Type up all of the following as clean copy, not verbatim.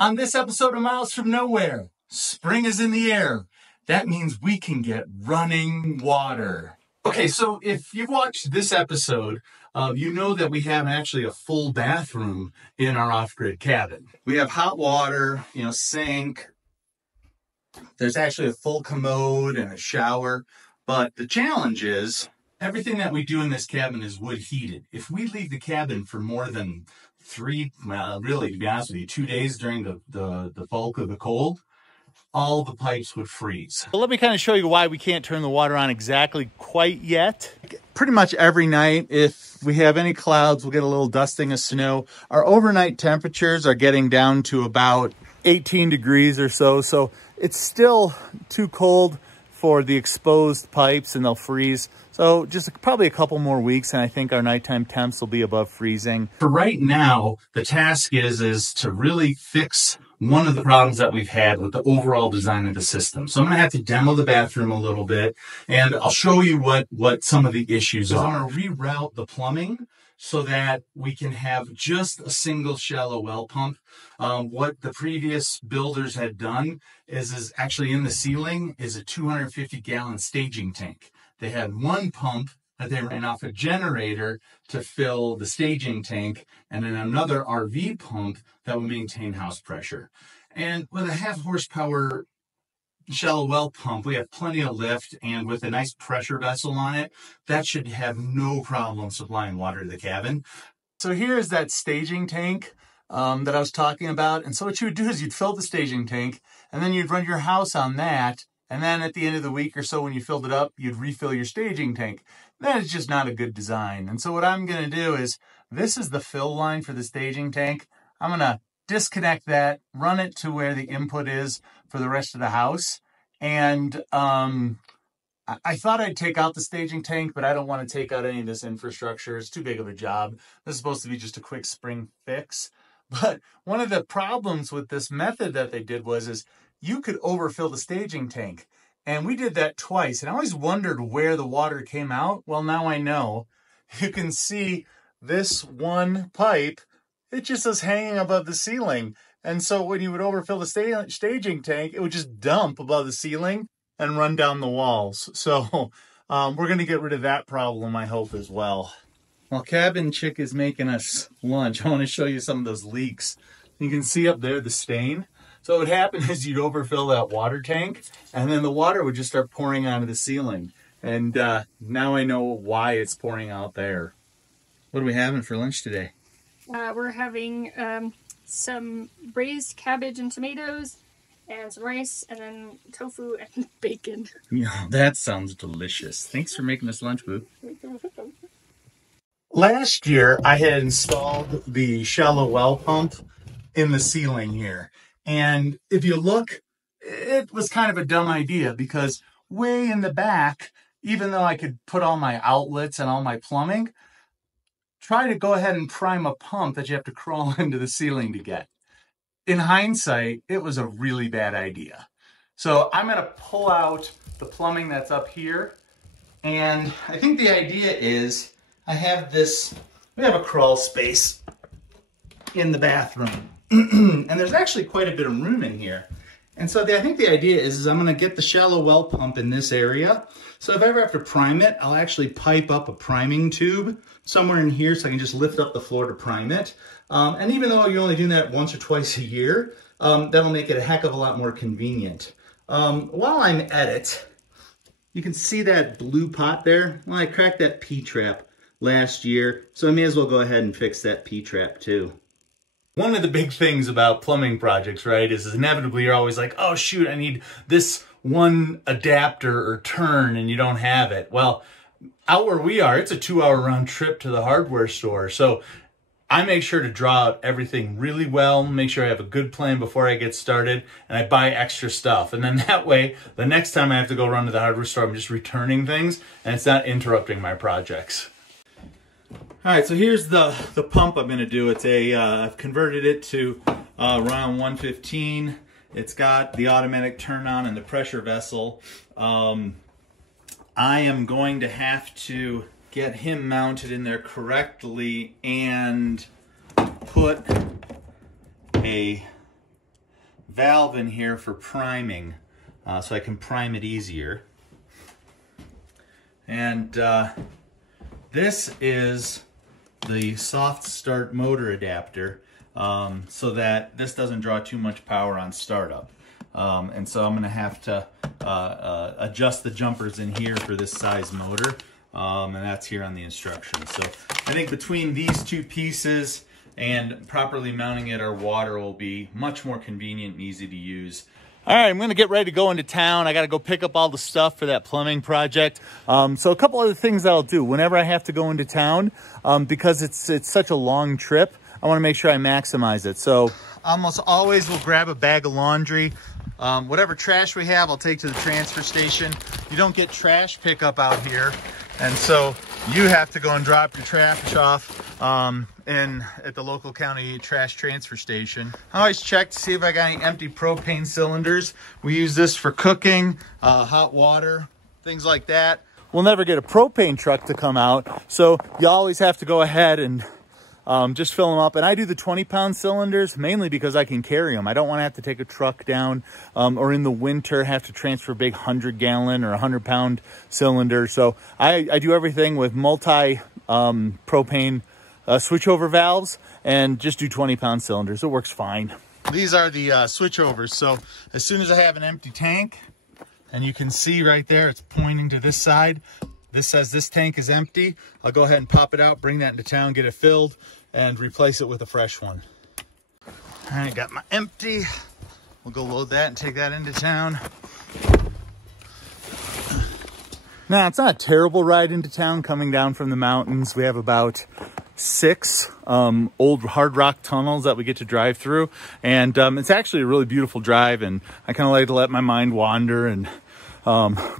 On this episode of Miles from Nowhere, spring is in the air. That means we can get running water. Okay, so if you've watched this episode, you know that we have actually a full bathroom in our off-grid cabin. We have hot water, sink. There's actually a full commode and a shower. But the challenge is everything that we do in this cabin is wood heated. If we leave the cabin for more than really, to be honest with you, 2 days during the bulk of the cold, all the pipes would freeze. Well, let me kind of show you why we can't turn the water on exactly quite yet. Pretty much every night, if we have any clouds, we'll get a little dusting of snow. Our overnight temperatures are getting down to about 18 degrees or so. So it's still too cold for the exposed pipes and they'll freeze. So just probably a couple more weeks and I think our nighttime temps will be above freezing. For right now, the task is to really fix one of the problems that we've had with the overall design of the system. So I'm going to have to demo the bathroom a little bit and I'll show you what some of the issues are. I'm going to reroute the plumbing so that we can have just a single shallow well pump. What the previous builders had done is actually in the ceiling is a 250-gallon staging tank. They had one pump that they ran off a generator to fill the staging tank, and then another RV pump that would maintain house pressure. And with a 1/2 horsepower shallow well pump, we have plenty of lift, and with a nice pressure vessel on it, that should have no problem supplying water to the cabin. So here's that staging tank that I was talking about. And so what you would do is you'd fill the staging tank, and then you'd run your house on that. And then at the end of the week or so, when you filled it up, you'd refill your staging tank. That is just not a good design. And so what I'm going to do is, this is the fill line for the staging tank. I'm going to disconnect that, run it to where the input is for the rest of the house. And I thought I'd take out the staging tank, but I don't want to take out any of this infrastructure. It's too big of a job. This is supposed to be just a quick spring fix. But one of the problems with this method that they did is you could overfill the staging tank. And we did that twice. And I always wondered where the water came out. Well, now I know. You can see this one pipe, it just is hanging above the ceiling. And so when you would overfill the staging tank, it would just dump above the ceiling and run down the walls. So we're going to get rid of that problem, I hope, as well. While Cabin Chick is making us lunch, I want to show you some of those leaks. You can see up there the stain. So what would happen is you'd overfill that water tank, and then the water would just start pouring onto the ceiling. And now I know why it's pouring out there. What are we having for lunch today? We're having some braised cabbage and tomatoes, and some rice, and then tofu and bacon. Yeah, that sounds delicious. Thanks for making us lunch, Boo. Last year, I had installed the shallow well pump in the ceiling here. And if you look, it was kind of a dumb idea because way in the back, even though I could put all my outlets and all my plumbing, try to go ahead and prime a pump that you have to crawl into the ceiling to get. In hindsight, it was a really bad idea. So I'm going to pull out the plumbing that's up here. And I think the idea is we have a crawl space in the bathroom. And there's actually quite a bit of room in here. And so I think the idea is I'm going to get the shallow well pump in this area. So if I ever have to prime it, I'll actually pipe up a priming tube somewhere in here so I can just lift up the floor to prime it. And even though you're only doing that once or twice a year, that'll make it a heck of a lot more convenient. While I'm at it, you can see that blue pot there. Well, I cracked that P-trap last year, so I may as well go ahead and fix that P-trap too. One of the big things about plumbing projects, right, is inevitably you're always like, oh shoot, I need this one adapter or turn, and you don't have it. Well, out where we are, it's a 2-hour round trip to the hardware store. So I make sure to draw out everything really well, make sure I have a good plan before I get started, and I buy extra stuff. And then that way, the next time I have to go run to the hardware store, I'm just returning things, and it's not interrupting my projects. All right, so here's the pump I'm going to do. It's I've converted it to around 115. It's got the automatic turn on and the pressure vessel. I am going to have to get him mounted in there correctly and put a valve in here for priming, so I can prime it easier. And this is the soft start motor adapter, so that this doesn't draw too much power on startup. And so I'm going to have to adjust the jumpers in here for this size motor, and that's here on the instructions. So I think between these two pieces and properly mounting it, our water will be much more convenient and easy to use. All right, I'm going to get ready to go into town. I got to go pick up all the stuff for that plumbing project. So a couple other things that I'll do whenever I have to go into town, because it's such a long trip, I want to make sure I maximize it. So almost always we'll grab a bag of laundry. Whatever trash we have, I'll take to the transfer station. You don't get trash pickup out here, and so you have to go and drop your trash off at the local county trash transfer station. I always check to see if I got any empty propane cylinders. We use this for cooking, hot water, things like that. We'll never get a propane truck to come out, so you always have to go ahead and just fill them up. And I do the 20-pound cylinders mainly because I can carry them. I don't want to have to take a truck down, or in the winter have to transfer a big 100-gallon or 100-pound cylinder. So I do everything with multi propane switchover valves and just do 20-pound cylinders. It works fine. These are the switchovers. So as soon as I have an empty tank, and you can see right there, it's pointing to this side. This says this tank is empty. I'll go ahead and pop it out, bring that into town, get it filled, and replace it with a fresh one. All right, got my empty. We'll go load that and take that into town. Now, it's not a terrible ride into town coming down from the mountains. We have about 6 old hard rock tunnels that we get to drive through. And it's actually a really beautiful drive, and I kind of like to let my mind wander and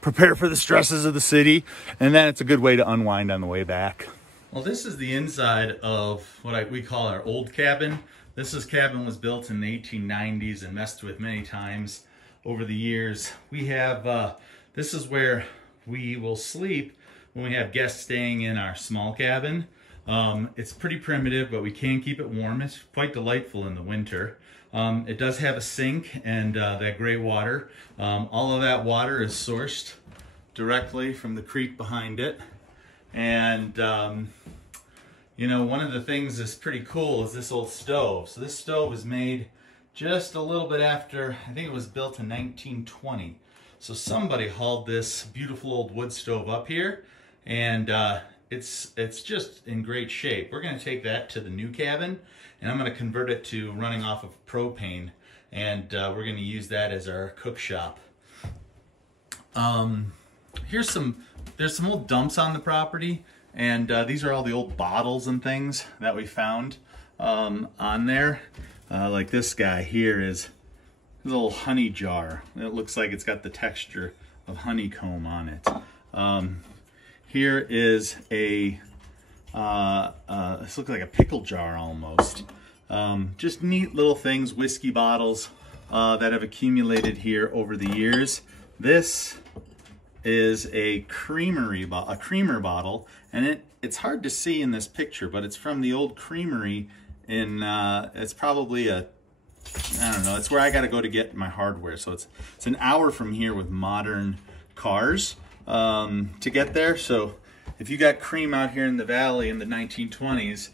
prepare for the stresses of the city, and then it's a good way to unwind on the way back. Well, this is the inside of what we call our old cabin. This cabin was built in the 1890s and messed with many times over the years. We have, this is where we will sleep when we have guests staying in our small cabin. It's pretty primitive, but we can keep it warm. It's quite delightful in the winter. It does have a sink and that gray water. All of that water is sourced directly from the creek behind it. And, you know, one of the things that's pretty cool is this old stove. So this stove was made just a little bit after, I think it was built in 1920. So somebody hauled this beautiful old wood stove up here, and it's just in great shape. We're going to take that to the new cabin, and I'm going to convert it to running off of propane, and we're going to use that as our cook shop. There's some old dumps on the property, and these are all the old bottles and things that we found on there. Like this guy here is a little honey jar. It looks like it's got the texture of honeycomb on it. Here is a, this looks like a pickle jar almost. Just neat little things, whiskey bottles that have accumulated here over the years. This is a cremer bottle, and it's hard to see in this picture, but it's from the old creamery in, it's probably a, I don't know, it's where I gotta go to get my hardware. So it's an hour from here with modern cars to get there. So if you got cream out here in the valley in the 1920s,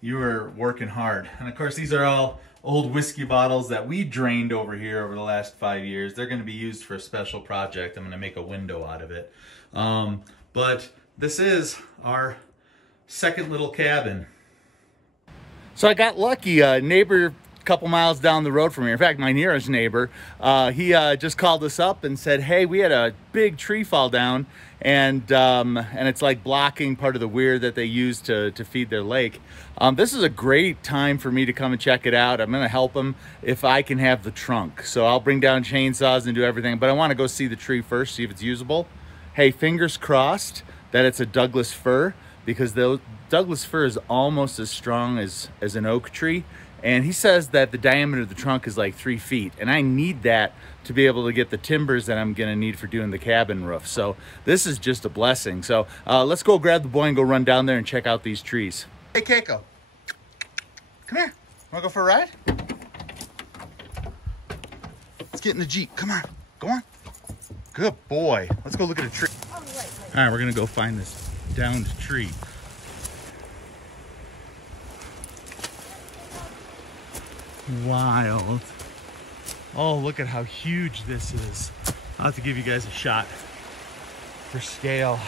you were working hard. And of course, these are all old whiskey bottles that we drained over here over the last 5 years. They're going to be used for a special project. I'm going to make a window out of it. But this is our second little cabin. So I got lucky. A neighbor a couple miles down the road from here, in fact, my nearest neighbor, he just called us up and said, hey, we had a big tree fall down, and it's like blocking part of the weir that they use to feed their lake. This is a great time for me to come and check it out. I'm going to help them if I can have the trunk. So I'll bring down chainsaws and do everything, but I want to go see the tree first, see if it's usable. Hey, fingers crossed that it's a Douglas fir, because the Douglas fir is almost as strong as an oak tree. And he says that the diameter of the trunk is like 3 feet, and I need that to be able to get the timbers that I'm gonna need for doing the cabin roof. So this is just a blessing. So let's go grab the boy and go run down there and check out these trees. Hey, Keiko, come here. Wanna go for a ride? Let's get in the Jeep. Come on. Go on. Good boy. Let's go look at a tree. All right, we're going to go find this downed tree. Wild. Oh, look at how huge this is. I'll have to give you guys a shot for scale.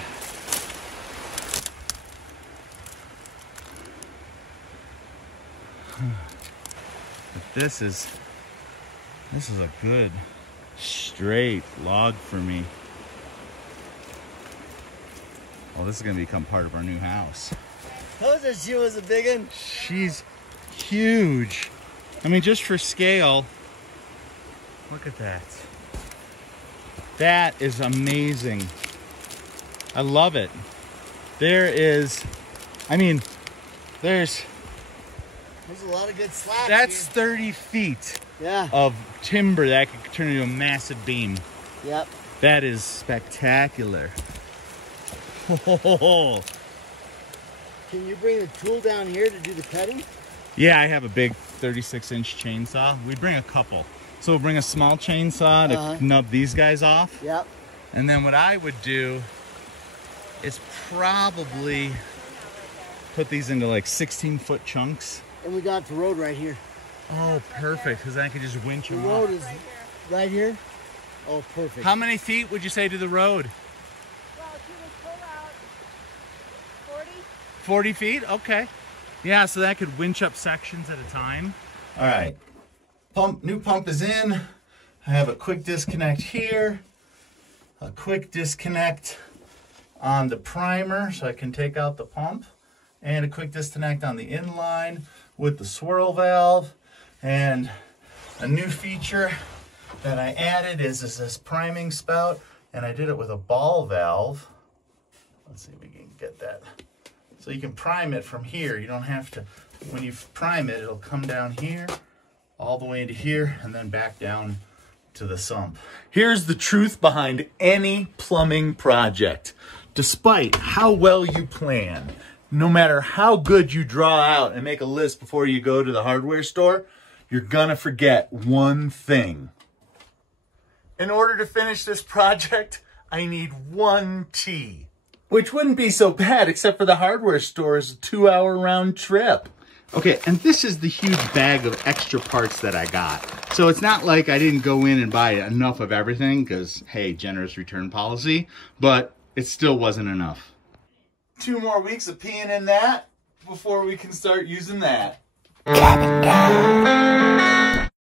But this is a good straight log for me. Well, this is gonna become part of our new house. Told you she was a big one. She's huge. I mean, just for scale, look at that. That is amazing. I love it. There's There's a lot of good slack. That's here. 30 feet Yeah. of timber that could turn into a massive beam. Yep. That is spectacular. Oh. Can you bring the tool down here to do the cutting? Yeah, I have a big 36-inch chainsaw. We bring a couple. So we'll bring a small chainsaw to nub these guys off. Yep. And then what I would do is probably put these into like 16-foot chunks. And we got the road right here. Oh, perfect, because I could just winch The them road off. is right here. Oh, perfect. How many feet would you say to the road? Well, to the pull out, 40. 40 feet? Okay. Yeah, so that could winch up sections at a time. All right. New pump is in. I have a quick disconnect here. A quick disconnect on the primer so I can take out the pump. And a quick disconnect on the inline with the swirl valve. And a new feature that I added is this priming spout. And I did it with a ball valve. Let's see if we can get that. So you can prime it from here. You don't have to, when you prime it, it'll come down here, all the way into here, and then back down to the sump. Here's the truth behind any plumbing project. Despite how well you plan, no matter how good you draw out and make a list before you go to the hardware store, you're gonna forget one thing. In order to finish this project, I need 1 T. Which wouldn't be so bad, except for the hardware store is a 2-hour round trip. Okay, and this is the huge bag of extra parts that I got. So it's not like I didn't go in and buy enough of everything, because, hey, generous return policy, but it still wasn't enough. 2 more weeks of peeing in that before we can start using that.